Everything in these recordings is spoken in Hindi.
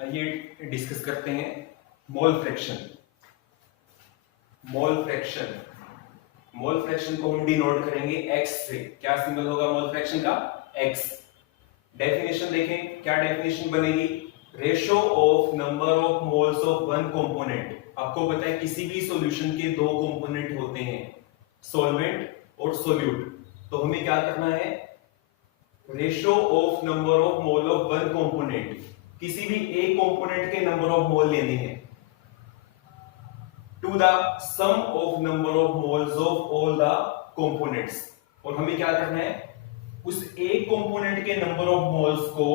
आइए डिस्कस करते हैं mole fraction. Mole fraction mole fraction को हम डिनोट करेंगे एक्स से। क्या सिंबल होगा मोल फ्रैक्शन का? एक्स। डेफिनेशन देखें, क्या डेफिनेशन बनेगी? Ratio of number of moles of one component. आपको पता है किसी भी सॉल्यूशन के दो कंपोनेंट होते हैं, सॉल्वेंट और सोल्यूट। तो हमें क्या करना है? Ratio of number of mole of one component, किसी भी एक कंपोनेंट के नंबर ऑफ मोल लेने हैं, to the sum of number of moles of all the components. और हमें क्या करना है? उस एक कंपोनेंट के नंबर ऑफ मोल्स को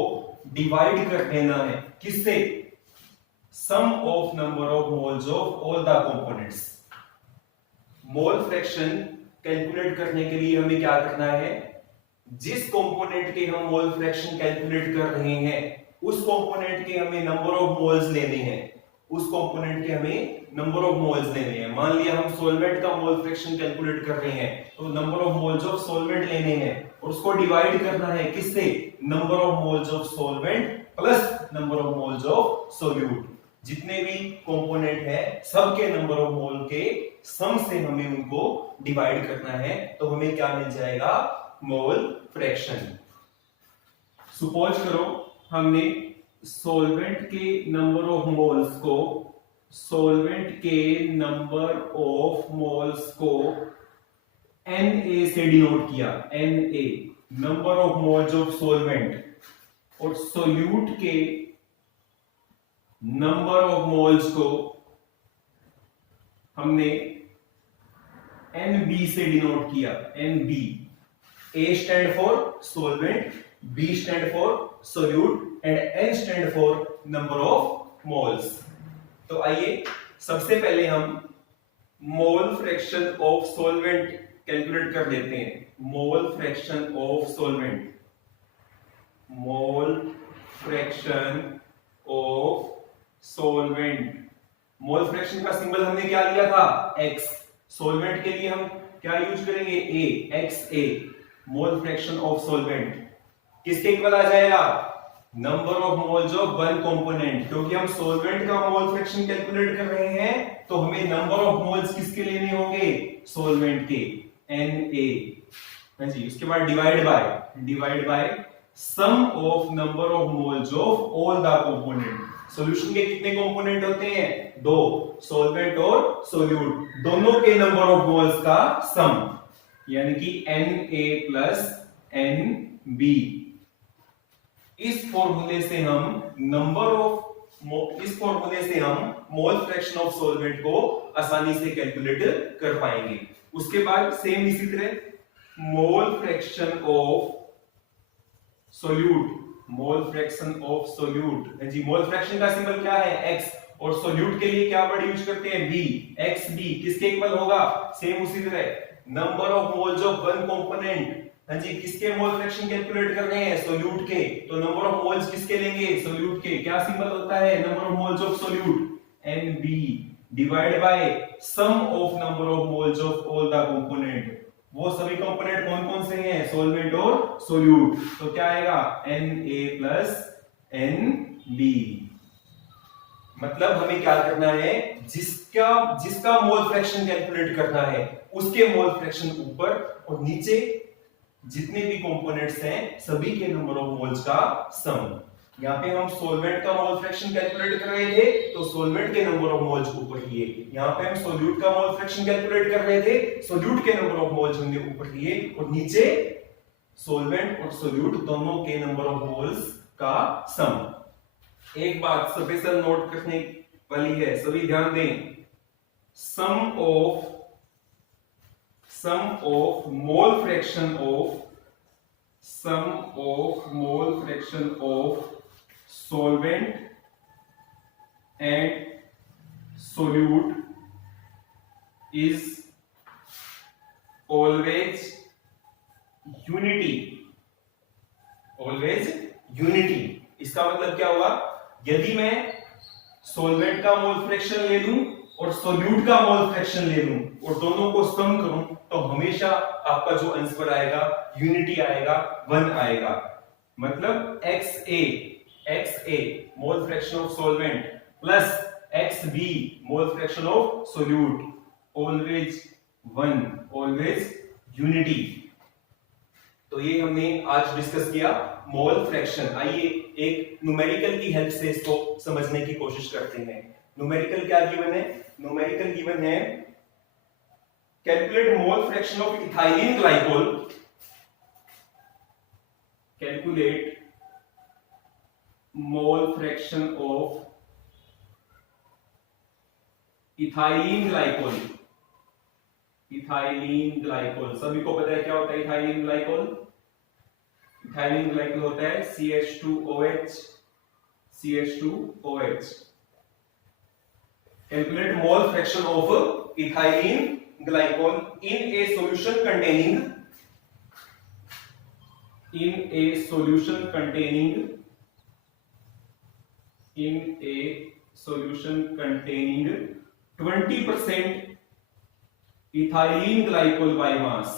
डिवाइड कर देना है, किससे? Sum of number of moles of all the components. Mole fraction calculate करने के लिए हमें क्या करना है? जिस कंपोनेंट के हम मोल फ्रैक्शन कैलकुलेट कर रहे हैं उस कंपोनेंट के हमें नंबर ऑफ मोल्स लेने हैं। उस कंपोनेंट के हमें नंबर ऑफ मोल्स लेने हैं। मान लिया हम सॉल्वेंट का मोल फ्रैक्शन कैलकुलेट कर रहे हैं, तो number of moles of solvent लेने हैं और उसको डिवाइड करना है किससे? Number of moles of solvent plus number of moles of solute. जितने भी कंपोनेंट है सबके नंबर ऑफ मोल के सम से हमें उनको डिवाइड करना है, तो हमें क्या मिल जाएगा? Mole fraction. सपोज करो हमने सॉल्वेंट के नंबर ऑफ मोल्स को Na से डिनोट किया। Na number of moles of solvent, और सोल्यूट के नंबर ऑफ मोल्स को हमने Nb से डिनोट किया। Nb, A stand for solvent, B stand for solute and N stand for number of moles. तो आइए सबसे पहले हम मोल फ्रैक्शन ऑफ सॉल्वेंट कैलकुलेट कर लेते हैं। मोल fraction of solvent, mole fraction of solvent. Mole fraction का सिंबल हमने क्या लिया था? एक्स। सॉल्वेंट के लिए हम क्या यूज करेंगे? A, X A. Mole fraction of solvent किसके इक्वल आ जाएगा? Number of moles of one component. क्योंकि हम सॉल्वेंट का मोल फ्रैक्शन कैलकुलेट कर रहे हैं तो हमें नंबर ऑफ मोल्स किसके लेने होंगे? सॉल्वेंट के, Na। हाँ जी, उसके बाद divide by sum of number of moles of all the component. Solution के कितने कंपोनेंट होते हैं? दो, सॉल्वेंट और सोल्यूट। दोनों के नंबर ऑफ मोल्स का सम, यानी कि Na प्लस Nb। इस फॉर्मूले से हम मोल फ्रैक्शन ऑफ सॉल्वेंट को आसानी से कैलकुलेट कर पाएंगे। उसके बाद सेम इसी तरह मोल फ्रैक्शन ऑफ सोल्यूट, जी मोल फ्रैक्शन का सिंबल क्या है? एक्स। और सोल्यूट के लिए क्या वर्ड यूज करते हैं? B, X B. किसके इक्वल होगा? सेम उसी तरह number of moles of one component. हाँ जी, किसके मोल फ्रैक्शन कैलकुलेट कर रहे हैं? सोल्यूट के, तो नंबर ऑफ मोल्स किसके लेंगे? सोल्यूट के। क्या सिंबल होता है number of moles of solute? Nb divide by sum of number of moles of all the component. वो सभी कंपोनेंट कौन कौन से हैं? सॉल्वेंट और सोल्यूट। तो क्या आएगा? Na plus Nb। मतलब हमें क्या करना है? जिसका मोल फ्रैक्शन कैलकुलेट करना है उसके मोल फ्रैक्शन ऊपर, और नीचे जितने भी कंपोनेंट्स हैं सभी के नंबर ऑफ मोल्स का सम। यहाँ पे हम सॉल्वेंट का मोल फ्रैक्शन कैलकुलेट कर रहे थे तो सॉल्वेंट के नंबर ऑफ मोल्स ऊपर लिए। यहाँ पे हम सोल्यूट का मोल फ्रैक्शन कैलकुलेट कर रहे थे, सोल्यूट के नंबर ऑफ मोल्स हमने ऊपर लिए, और नीचे सॉल्वेंट और सोल्यूट दोनों के नंबर ऑफ मोल्स का सम। एक बात स्पेशल नोट करने वाली है, सभी ध्यान दें। Sum of mole fraction of solvent and solute is always unity। इसका मतलब क्या हुआ? यदि मैं सॉल्वेंट का मोल फ्रैक्शन ले लूं और सोल्यूट का मोल फ्रैक्शन ले लूं और दोनों को सम करूं तो हमेशा आपका जो आंसर आएगा यूनिटी आएगा, 1 आएगा। मतलब XA XA mole fraction of solvent plus XB mole fraction of solute, always one, always unity. तो ये हमने आज डिस्कस किया मोल फ्रैक्शन। आइए एक न्यूमेरिकल की हेल्प से इसको समझने की कोशिश करते हैं। न्यूमेरिकल क्या गिवन है? न्यूमेरिकल गिवन है calculate mole fraction of ethylene glycol, calculate mole fraction of ethylene glycol. Ethylene glycol सभी को पता है क्या होता है इथाइलिन ग्लाइकोल? इथाइलिन ग्लाइकोल होता है CH2OH, CH2OH। Calculate mole fraction of ethylene glycol in a solution containing in a solution containing 20% ethylene glycol by mass,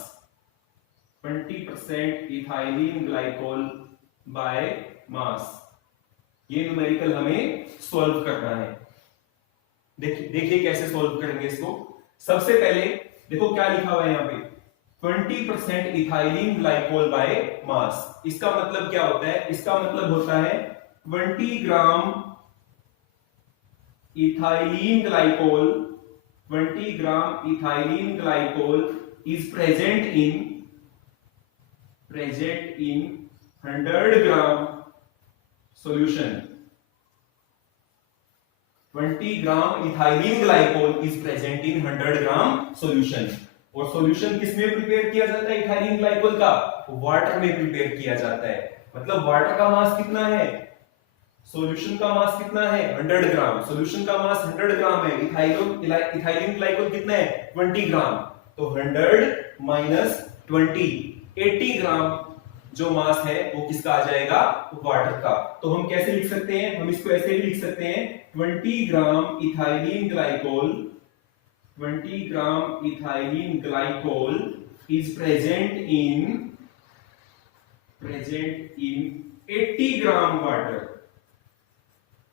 20% ethylene glycol by mass। ये न्यूमेरिकल हमें सॉल्व करना है। देखिए कैसे सॉल्व करेंगे इसको। सबसे पहले देखो क्या लिखा हुआ है यहाँ पे 20% इथाइलिन ग्लाइकोल बाय मास। इसका मतलब क्या होता है? इसका मतलब होता है 20 gram ethylene glycol, 20 gram ethylene glycol is present in 100 gram solution. 20 gram ethylene glycol is present in 100 gram solution. और सॉल्यूशन किस में प्रिपेयर किया जाता है इथाइलिन ग्लाइकोल का? वाटर में प्रिपेयर किया जाता है। मतलब वाटर का मास कितना है? सॉल्यूशन का मास कितना है? 100 ग्राम। सॉल्यूशन का मास 100 ग्राम है। इथाइलिन ग्लाइकोल कितना है? 20 ग्राम। तो 100 माइनस 20, 80 ग्राम जो मास है वो किसका आ जाएगा? वाटर का। तो हम कैसे लिख सकते हैं? हम इसको ऐसे भी लिख सकते हैं 20 gram ethylene glycol, 20 gram ethylene glycol is present in 80 gram water,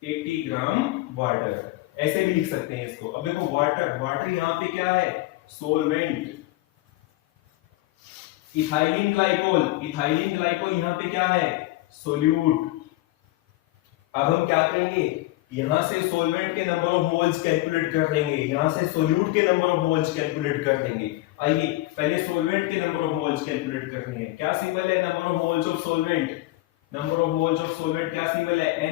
80 gram water. ऐसे भी लिख सकते हैं इसको। अब देखो वाटर यहां पे क्या है? सोलवेंट। इथाइलिन ग्लाइकोल यहां पे क्या है? सोल्यूट। अब हम क्या करेंगे? यहां से सोलवेंट के नंबर ऑफ मोल्स कैलकुलेट कर लेंगे, यहां से सोल्यूट के नंबर ऑफ मोल्स कैलकुलेट कर लेंगे। आइए पहले सोलवेंट के नंबर ऑफ मोल्स कैलकुलेट करने हैं। क्या सिंबल है number of moles of solvent? Number of moles of solvent क्या सिंबल है? Na।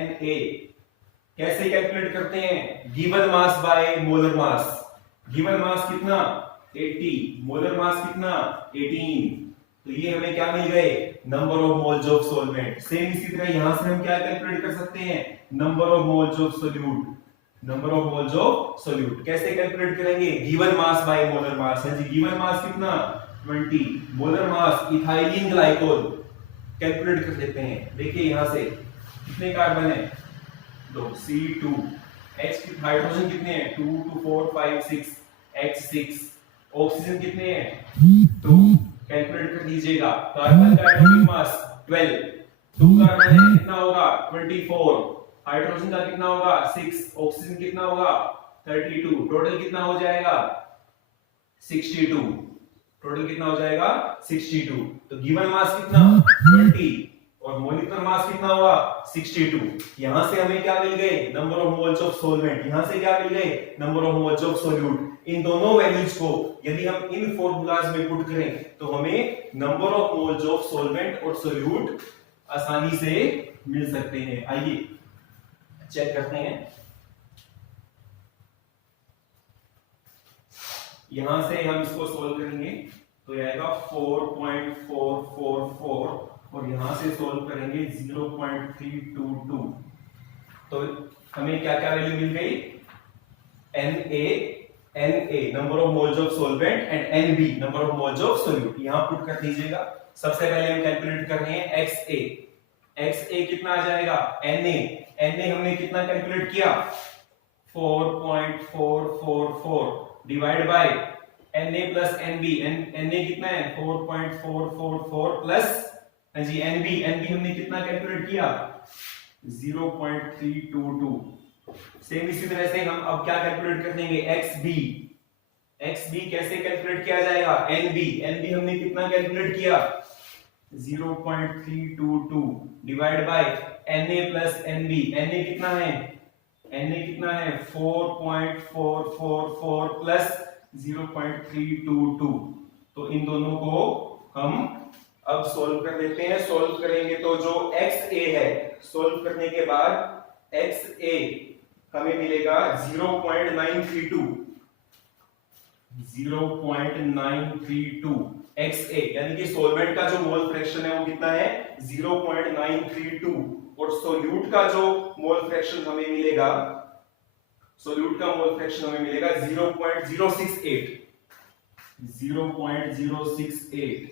कैसे कैलकुलेट करते हैं? Given mass by molar mass. Given mass कितना? 80, मोलर मास कितना? 18। तो ये हमें क्या मिल गए? Number of moles of solvent. Same इसी तरह यहां से हम क्या कैलकुलेट कर सकते हैं? Number of moles of solute. Number of moles of solute कैसे कैलकुलेट करेंगे? Given mass by molar mass है जी। गिवन मास कितना? 20, molar mass ethylene glycol calculate कर लेते हैं। देखिए यहां से कितने कार्बन है? 2, C2। H की हाइड्रोजन कितने हैं? 2 2 4 5 6, H6। ऑक्सीजन कितने हैं? 2। कैलकुलेट कर दीजिएगा। कार्बन का एटॉमिक मास 12, 2 कार्बन है कितना होगा? 24। हाइड्रोजन का कितना होगा? 6। ऑक्सीजन कितना होगा? 32। टोटल कितना हो जाएगा? 62। टोटल कितना हो जाएगा? 62। तो गिवन मास कितना? 20 और मोलिकुलर मास कितना हुआ? 62। यहां से हमें क्या मिल गए? Number of moles of solvent. यहां से क्या मिल गए? Number of moles of solute. इन दोनों वैल्यूज को यदि हम इन फॉर्मूलाज में पुट करें तो हमें number of moles of solvent और सोल्यूट आसानी से मिल सकते हैं। आइए चेक करते हैं। यहां से हम इसको सोल्व करेंगे तो यह आएगा 4.444 और यहां से सोल्व करेंगे 0.322। तो हमें क्या क्या वैल्यू मिल गई? Na number of moles of solvent and Nb number of moles of solute. यहां पुट कर दीजिएगा। सबसे पहले हम कैलकुलेट कर रहे हैं XA कितना आ जाएगा? Na हमने कितना कैलकुलेट किया? 4.444 divide by Na plus Nb। Na कितना है? 4.444 प्लस जी Nb हमने कितना कैलकुलेट किया? 0.322। सेम इसी तरह से हम अब क्या कैलकुलेट कर देंगे, XB। XB कैसे कैलकुलेट किया जाएगा, NB। NB हमने कितना कैलकुलेट किया, 0.322 divide by Na plus NB। Na कितना है, Na कितना है 4.444 प्लस 0.322। तो इन दोनों को हम अब सोल्व कर देते हैं। सोल्व करेंगे तो जो XA है, सोल्व करने के बाद XA हमें मिलेगा 0.932 XA, यानी कि सोलवेंट का जो मोल फ्रैक्शन है वो कितना है 0.932, और सोल्यूट का जो मोल फ्रैक्शन हमें मिलेगा, सोल्यूट का मोल फ्रैक्शन हमें मिलेगा 0.068।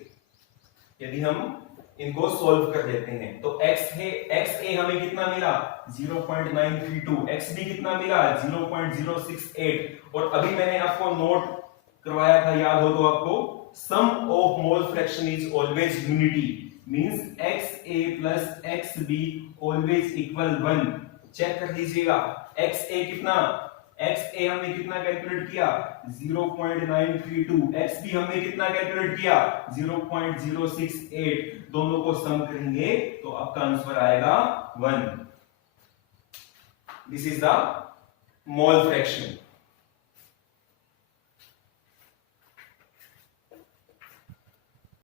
यदि हम इनको सॉल्व कर देते हैं तो XA हमें कितना मिला 0.932, XB कितना मिला 0.068। और अभी मैंने आपको नोट करवाया था, याद हो तो आपको, sum of mole fraction is always unity, means XA plus XB always equal 1। Check कर लीजिएगा, XA कितना, XA हमने कितना कैलकुलेट किया 0.932, XB हमने कितना कैलकुलेट किया 0.068। दोनों को सम करेंगे तो आपका आंसर आएगा 1। This is the mole fraction.